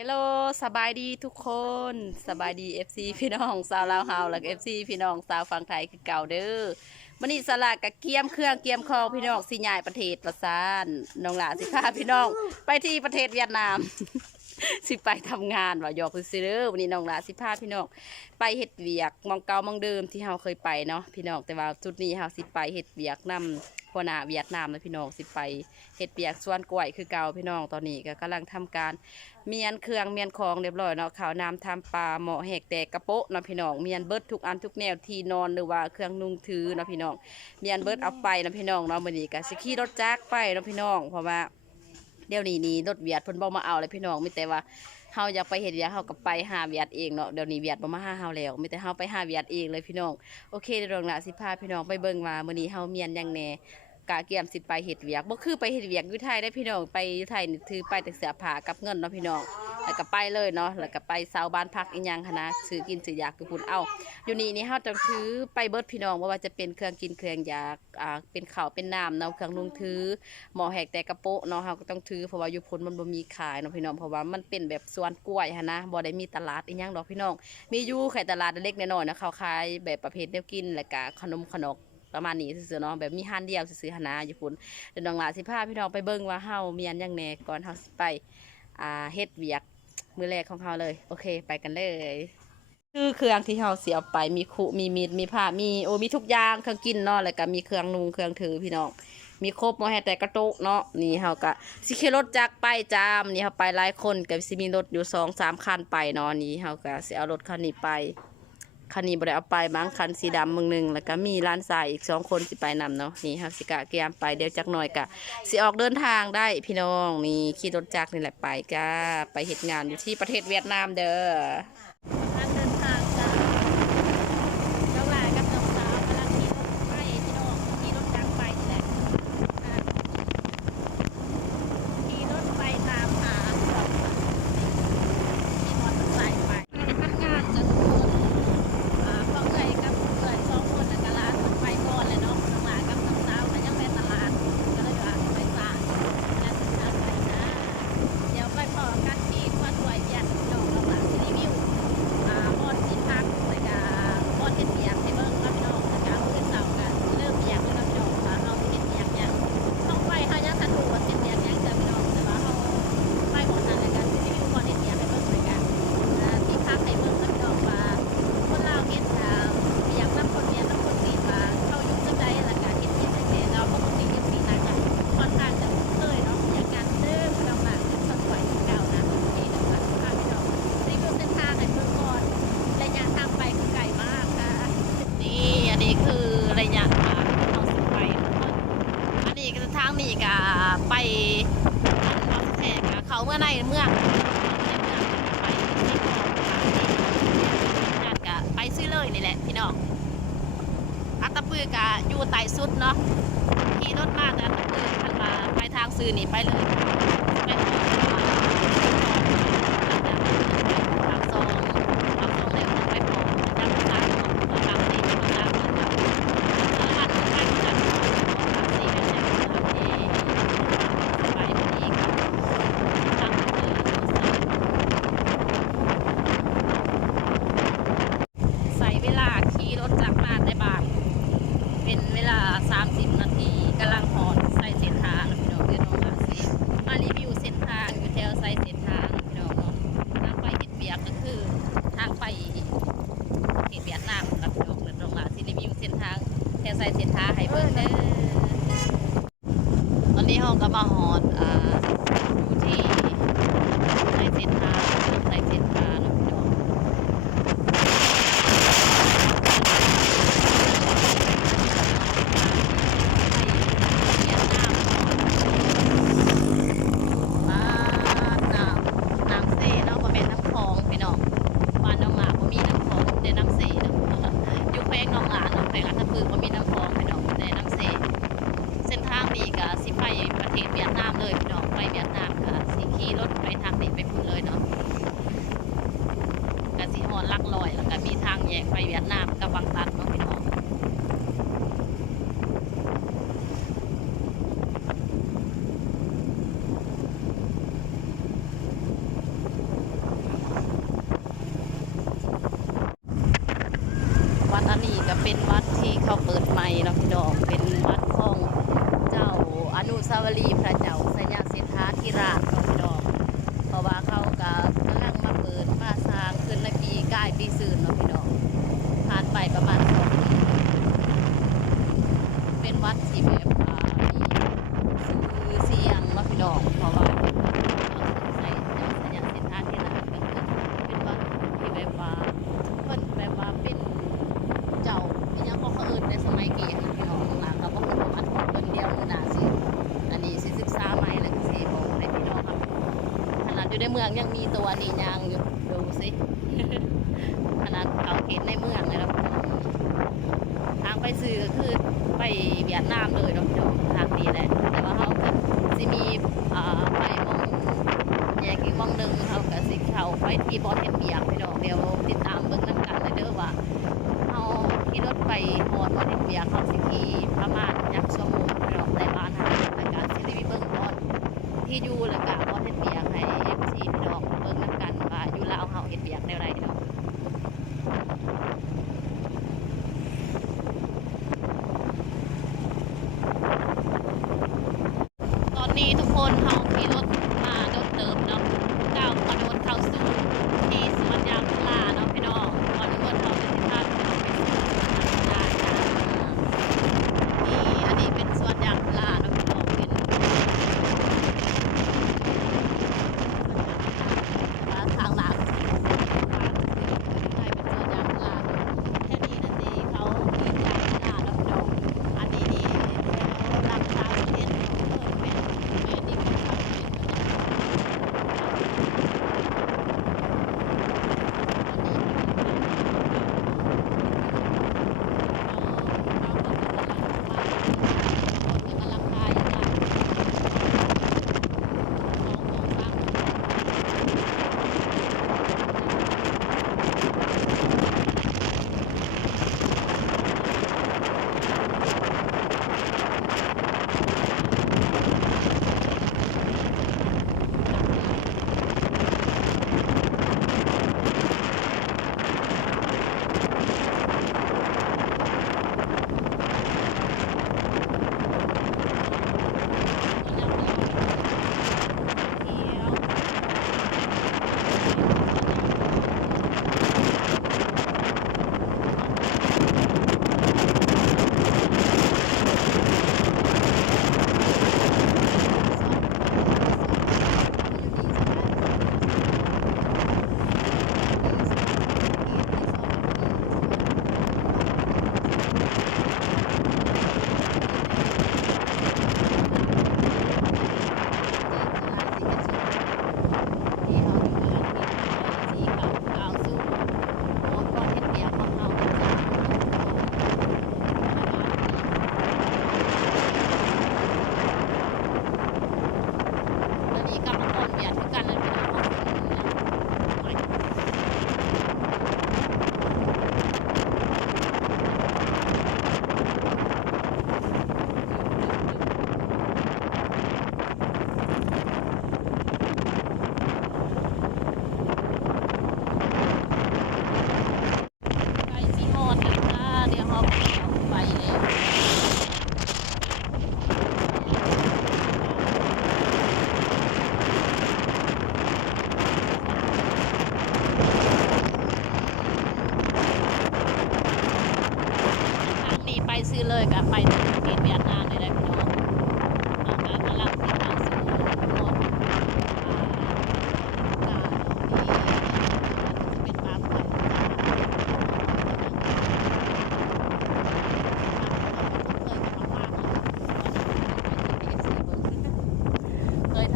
ฮลโหลสบายดีทุกคนสบายดี FC พี่น้องสาวลาวเฮาแล้วก็ FC พี่น้องสาวฝั่งไทยคือเก่าเด้อมันนี่สลากกะเกียมเครื่องเกียมคองพี่น้องสิยายประเทศประสานน้องหลาสิพาพี่น้อง ไปที่ประเทศเวียดนาม สิไปทำงานว่าหยอกซื้อเด้อวันนี้น้องหลาสิพาพี่น้องไปเฮ็ดเวียกมองเก่ามองเดิมที่เฮาเคยไปเนาะพี่น้องแต่ว่าจุดนี้เฮาสิไปเฮ็ดเวียกนำ หัวหน้าเวียดนามนะพี่น้องสิไปเฮ็ดเวียกส่วนกล้วยคือเก่าพี่น้องตอนนี้ก็กำลังทำการเมียนเครื่องเมียนของเรียบร้อยเนาะข้าวน้ำทำปลาเหมอแหกแตกกระโปะเนาะพี่น้องเมียนเบิดทุกอันทุกแนวที่นอนหรือว่าเครื่องนุ่งถือเนาะพี่น้องเมียนเบิดเอาไปเนาะพี่น้องเนาะมื้อนี้ก็สิขี่รถจักรไปเนาะพี่น้องเพราะว่าเดี๋ยวนี้นี่รถเวียดเพิ่นบ่มาเอาเลยพี่น้องมีแต่ว่าเฮาอยากไปเฮ็ดเวียกเฮาก็ไปหาเวียดเองเนาะเดี๋ยวนี้เวียดบ่มาหาเฮาแล้วมีแต่เฮาไปหาเวียดเองเลยพี่น้องโอเคเดี๋ยวน้องละสิพาพี่น้องไปเบิ่งว่ามื้อนี้เฮาเมียนยังแหน่ กะเกียมสิไปเฮ็ดเวียกบ่คือไปเฮ็ดเวียกอยู่ไทยได้พี่น้องไปอยู่ไทยนี่ถือไปแต่เสือผ้ากับเงินเนาะพี่น้องแล้วก็ไปเลยเนาะแล้วก็ไปเซาบ้านพักอีหยังหั้นะซื้อกินซื้ออยากอยู่พุ่นเอาอยู่นี่นี่เฮาต้องถือไปเบิดพี่น้องบ่ว่าจะเป็นเครื่องกินเครื่องอยากอ่าเป็นข้าวเป็นน้ำเนาะเครื่องนุ่งถือหม้อแหกแต่กระโปะเนาะเฮาก็ต้องถือเพราะว่าอยู่พุ่นมันบ่มีขายเนาะพี่น้องเพราะว่ามันเป็นแบบสวนกล้วยหันนะบ่ได้มีตลาดอีหยังดอกพี่น้อง มีอยู่แค่ตลาดเล็กๆน้อยๆนะเขาขายแบบประเภทแนวกินแล้วก็ขนมขนม ประมาณนี้ซื่อๆเนาะแบบมีฮันเดียวซื่อๆหนนาอยู่พุ่นเดี๋ยวน้องหลาสิพาพี่น้องไปเบิ่งว่าเฮามีอันยังแหน่ก่อนเฮาสิไปอ่าเฮ็ดเวียกมือแรกของเฮาเลย โอเค ไปกันเลยคือเครื่องที่เฮาเสิเอาไปมีคุมีมีดมีผ้ามีโอ้มีทุกอย่างเครื่องกินเนาะแล้วก็มีเครื่องนุงเครื่องถือพี่น้องมีครบบ่ให้แต่กระตุกเนาะนี่เฮาก็สิขี่รถจักรไปจามนี่เฮาไปหลายคนก็สิมีรถอยู่สองสามคันไปเนาะนี่เฮาก็สิเอารถคันนี้ไป คันนี้บริเอาไปมั้งคันสีดำมึงหนึ่งแล้วก็มีร้านสายอีกสองคนสิไปนำเนาะนี่ครับสิกะเกียมไปเดี๋ยวจักหน่อยกะสิออกเดินทางได้พี่น้องนี่ขี่รถจักรนี่แหละไปกะไปเหตุงานอยู่ที่ประเทศเวียดนามเด้อทางเดินทางจ้าเจ้าหลายกับน้องสาวกำลังขี่รถไปพี่น้องขี่รถจักรไปนี่แหละขี่รถไปตามหาขี่มอเตอร์ไซค์ไปทำงานจะทุกคน อ่าพ่อเอ้ยกับเอ้ยสองคนน่ะกะลาเพิ่นไปก่อนเลยเนาะน้องหลานกับน้องสาวก็ยังไปตลาดก็เลยว่าไปสร้างแล้วสิทางไปนะเดี๋ยวไปพอกันที่วัดสวยเวียดดอกน้องหลานสิรีวิวอ่าบอนที่พักแล้วก็บอนเฮ็ดเวียกให้เบิ่งกับพี่น้องแล้วก็มื้อเช้าก็เริ่มเวียกแล้วกับพี่น้องว่าเฮาสิเฮ็ดเวียกหยังน้องไปเฮายังทันรู้ว่าเฮ็ดเวียกหยังจ้ะพี่น้องแต่ว่าเฮาไปหมดนั้นแล้วก็สิรีวิวบอนเฮ็ดเวียกให้เบิ่งแล้วกันอ่าที่พักให้เบิ่งกับพี่น้องว่า คนลาวเฮ็ดอ่าอยากนำคนเรียนนำคนจีนมาเข้ายุคจังใดแล้วก็เฮ็ดเฮ็ดให้เราปกติเฮ็ดสีน่าจะค่อนข้างจะคุ้นเคยเนาะอยากการเดิมเรามาเป็นสมัยเก่านะนี่นะคะพาพี่น้องรีวิวเส้นทางให้เบิ่งก่อนระยะทางไปคือไกลมากค่ะนี่อันนี้คือระยะทางที่เราสิไปทุกคนอันนี้ก็ทางนี้ก็ไปอันบางแสนก็เขาเมื่อในเมืองในเมืองไปที่เกาะทางนี้ งานกะไปซื้อเลยนี่แหละพี่น้อง อัตตปือกะอยู่ไต่สุดเนาะขี่รถมากอัตตปือทันมาไปทาง ซื้อนี่ไปเลยไปทางซองทางซองแล้วไปพอจำทางทางสี่ทางสี่แบบสารพัดไปกันทางสี่กันเนี่ยไปนี่กับทางเดิน ใส่เวลาขี่รถจากมาได้บาง เป็นเวลา 30 นาทีกำลังหอนใส่เส้นทางนะพี่น้องเดี๋ยวน้องมาสิมารีวิวเส้นทางอยู่แถวใส่เส้นทางนะพี่น้องเนาะทางไปเห็ดเบียกก็คือทางไปเห็ดเบียกนามกับพี่น้องเดี๋ยวน้องมาสิรีวิวเส้นทางแถวใส่เส้นทางให้เบิ่งเด้อตอนนี้ห้องก็มาหอนอ่าอยู่ที่ใส่เส้นทางใส่เส้นทางนะพี่น้อง บ้านน้ำน้ำเซเนาะบ่แม่นน้ำคลองพี่น้องบ้านน้องหมาบ่มีน้ำคลองแต่น้ำเซเนาะ อยู่แขวงหนองหลานเนาะแขวงอัตตปือบ่มีน้ำคลองพี่น้องแต่น้ำเซเส้นทางนี้ก็สิไปประเทศเวียดนามเลยพี่น้องไปเวียดนามก็ มีรถไปทางนี้ไปพุ่นเลยเนาะกะสิหอนลักลอยแล้วก็มีทางแยกไปเวียดนามกับบางตันเนาะพี่น้อง เขาเปิดใหม่เนาะพี่น้องเป็นวัดของเจ้าอนุสาวรีย์พระเจ้าสยามเศรษฐาธิราชเนาะพี่น้องเพราะว่าเขาก็กำลังมาเปิดมาสร้างขึ้นในปีกายปีซื่นเนาะพี่น้องผ่านไปประมาณสองปีเป็นวัดที่แบบอ่ามีชื่อเสียงเนาะพี่น้องเพราะว่าเป็นวัดของใส่เจ้าสยามเศรษฐาธิราชก็คือเป็นวัดที่แบบว่าเพิ่นแบบว่าเป็น เจ้าอีหยังก็เขาเอิ้นในสมัยเก่นะพี่น้องหลานก็บ่ฮู้ว่ามันของเพิ่นเดียวมื้อหน้าสิอันนี้สิศึกษาใหม่แล้วก็สิบอกให้พี่น้องครับขนาด อยู่ในเมืองยังมีตัวนี้ยางอยู่ดูสิขนาดเขาเขตในเมืองเลยนะทางไปซื้อก็คือไปเวียดนามเลยเนาะพี่น้องทางนี้แหละแต่ว่าเขาก็สิมีไปมองแยกอีกมองหนึงเขาก็สิเขาไปที่บอเห็นเบียกพี่น้องเดี๋ยวติดตามเบิ่งนํกันเลยเด้อว่าเอาขี่รถไปฮอดวันเบียเขาสิขี่ประมาณยักชั่วโมงไปรอบแต่บ้านหาแล้วก็สิได้ไปเบิ่งบอลที่อยู่แล้วก็บอลเฮ็ดเบียกให้ FC พี่น้องเบิ่งนํกันว่าอยู่ลาวเฮาเฮ็ดเบียกแนวใดเนาะตอนนี้ทุก คนเขาขี่รถ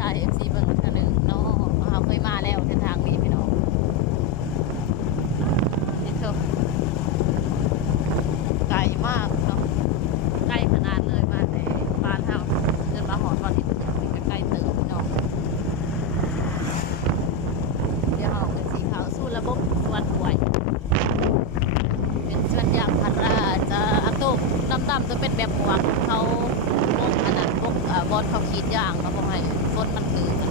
ถ่ายเอฟซีเบิ่งเท่นึงเนาะเราเคยมาแล้วเส้นทางนี้พี่น้องนี่ชมไกลมากเนาะใกล้ขนาดเลยมาแต่บ้านเฮาเดินมาหอดตอนนี้ก็ใกล้เติมพี่น้องเดี๋ยวเอาเป็นสีขาวสู้ระบบสวนป่วยเป็นชวนยางพาราจะอัตุกดำๆจะเป็นแบบหวงเขาบกอันนันบกบอลเขาขีดยางเขาบอกให้ รมันคือมัน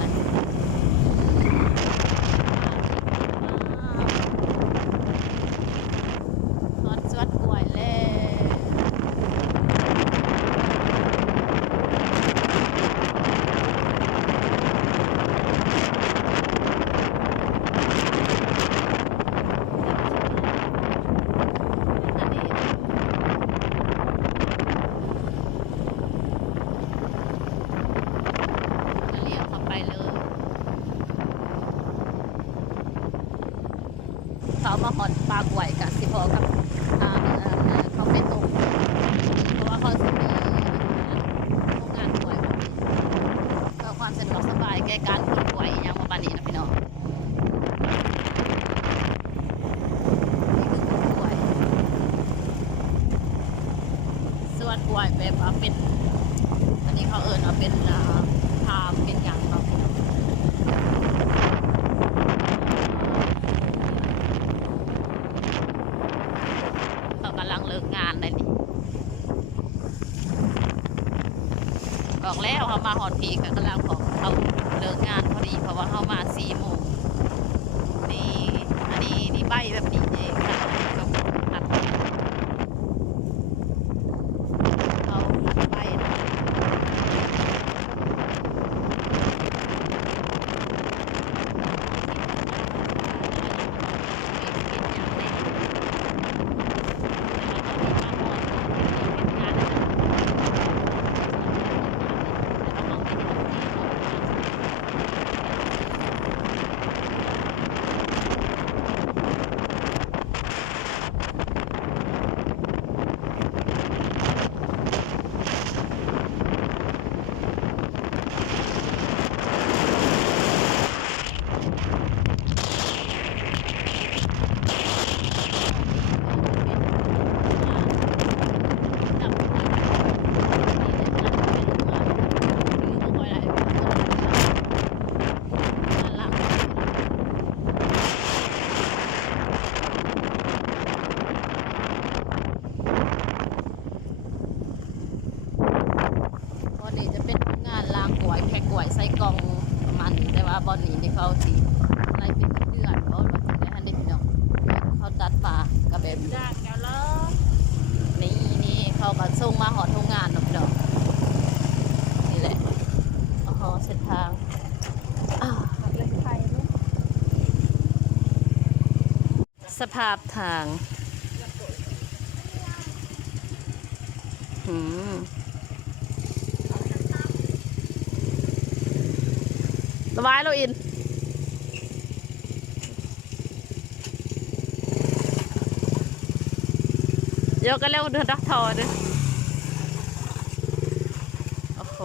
บอกแล้วเขามาหอดผีกับกำลังของเขาเลิกงานพอดีเพราะว่าเขามาสี่โมงนี่อันนี้นี่ใบแบบนี้เองค่ะเขาหัดเขาหัดใบนะ บอนนี้จะเป็นงานล้างกล้วยแพ็กกล้วยใส่กล่องประ มาณนี้แต่ว่าบอนนี้ที่เขาสีอะไรเป็นเดือนเพราะว่าถึงได้ทันได้พี่น้องเขาตัดมากับแบบนี้จ้างกันแล้วนี่นี่เขาก็ส่งมาหอดทุกงานเนาะพี่น้องนี่แหละอ๋อเส้นทางอ้าวกับเล็กไทยลูกสภาพทางหืม ระบายเราอินเดี๋ยวกันเร็วเดินดักทอด้อโอ้โห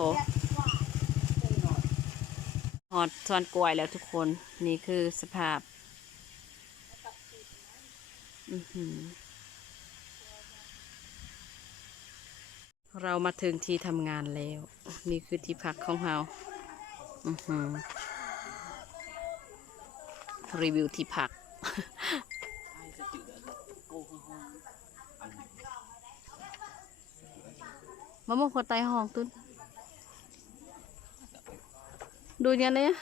หอดซอนกล้วยแล้วทุกคนนี่คือสภาพเรามาถึงที่ทำงานแล้ว นี่คือที่พักของเรา รีวิวที่พัก มะม่วงคนไตห้องตุ้นดูกันเนี่ย